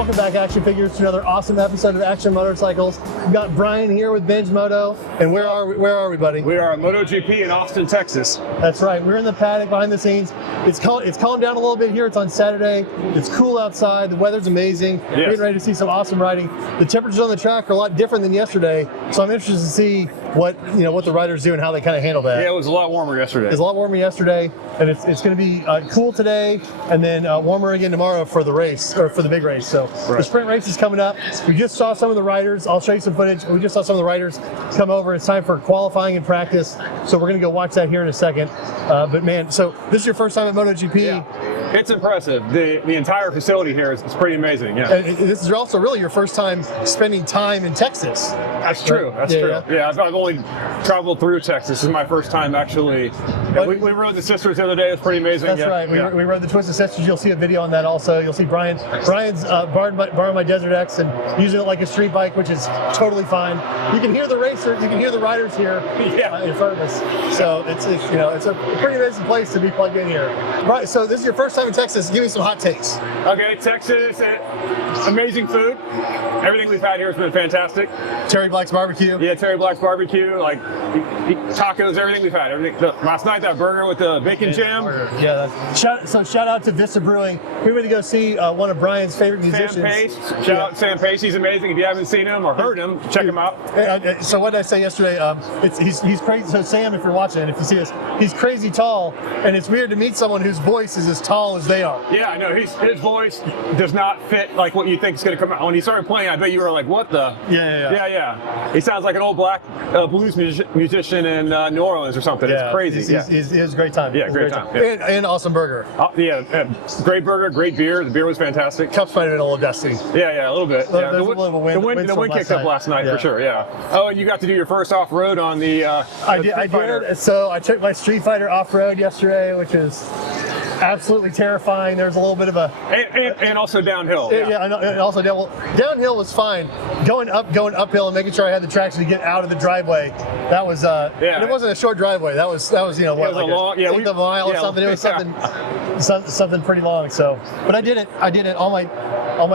Welcome back, Action Figures, to another awesome episode of Action Motorcycles. We've got Bryan here with Binge Moto, and where are we, buddy? We are at MotoGP in Austin, Texas. That's right. We're in the paddock behind the scenes. It's calmed down a little bit here. It's on Saturday. It's cool outside. The weather's amazing. Yes. We're getting ready to see some awesome riding. The temperatures on the track are a lot different than yesterday, so I'm interested to see what the riders do and how they kind of handle that. Yeah, it was a lot warmer yesterday. It was a lot warmer yesterday, and it's going to be cool today, and then warmer again tomorrow for the race, or for the big race. So the sprint race is coming up. We just saw some of the riders. I'll show you some footage. We just saw some of the riders come over. It's time for qualifying and practice, so we're going to go watch that here in a second. But man, so this is your first time at MotoGP. Yeah. It's impressive. The entire facility here is pretty amazing. Yeah. And this is also really your first time spending time in Texas. That's true. That's true. Yeah, I've only traveled through Texas. This is my first time actually. Yeah, we rode the Sisters the other day. It's pretty amazing. That's right. We rode the Twisted Sisters. You'll see a video on that also. You'll see Bryan's borrowed my Desert X and using it like a street bike, which is totally fine. You can hear the racers. You can hear the riders here in front of us. So it's a pretty amazing place to be plugged in here. Right. So this is your first time in Texas. Give me some hot takes. Okay, Texas, amazing food. Everything we've had here has been fantastic. Terry Black's barbecue. Yeah, Terry Black's barbecue, like tacos, everything we've had. Last night, that burger with the bacon jam. Yeah. Shout out to Vista Brewing. We went to go see one of Bryan's favorite musicians. Sam Pace. Shout out Sam Pace. He's amazing. If you haven't seen him or heard him, check him out. So what did I say yesterday? He's crazy. So Sam, if you're watching, if you see us, he's crazy tall, and it's weird to meet someone whose voice is as tall as they are. Yeah, I know. His voice does not fit like what you think is going to come out. When he started playing, I bet you were like, "What the?" Yeah. He sounds like an old black blues musician in New Orleans or something. It's crazy. It was a great time. Yeah, great time. Yeah. And awesome burger. Great burger, great beer. The beer was fantastic. Cups might have been a little dusty. Yeah, a little bit. There's a little of a wind. The wind kicked up last night for sure. Yeah. Oh, and you got to do your first off road on the. I did. So I took my Street Fighter off road yesterday, which is absolutely terrifying. There's a little bit of a and also downhill. I know. And also downhill was fine. Going uphill and making sure I had the traction to get out of the driveway. That was and it wasn't a short driveway. That was what, like a long, eighth of a mile or something. It was something pretty long. So, but I did it. All my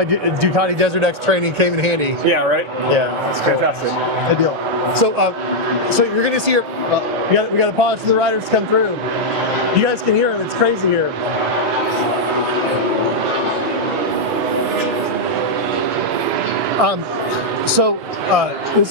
Ducati Desert X training came in handy. Yeah, right. Yeah, that's fantastic. Good deal. So you're going to see we got to pause for the riders to come through. You guys can hear them. It's crazy here.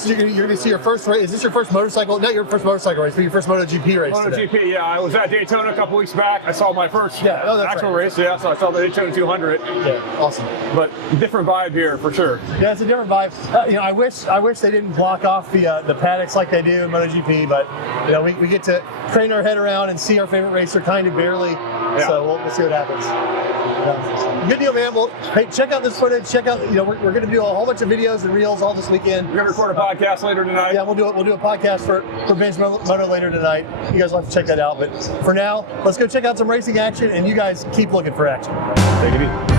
You're going to see your first race. Is this your first motorcycle? Not your first motorcycle race, but your first MotoGP race. MotoGP, today. Yeah. I was at Daytona a couple weeks back. I saw my first actual race. Yeah, so I saw the Daytona 200. Yeah, awesome. But different vibe here for sure. Yeah, it's a different vibe. I wish they didn't block off the paddocks like they do in MotoGP, but we get to crane our head around and see our favorite racer kind of barely. Yeah. So we'll see what happens. Good deal, man. Well, hey, check out this footage. Check out, we're going to do a whole bunch of videos and reels all this weekend. We're going to record a podcast later tonight. Yeah, we'll do a podcast for Binge Moto later tonight. You guys will have to check that out. But for now, let's go check out some racing action, and you guys keep looking for action. Take it easy.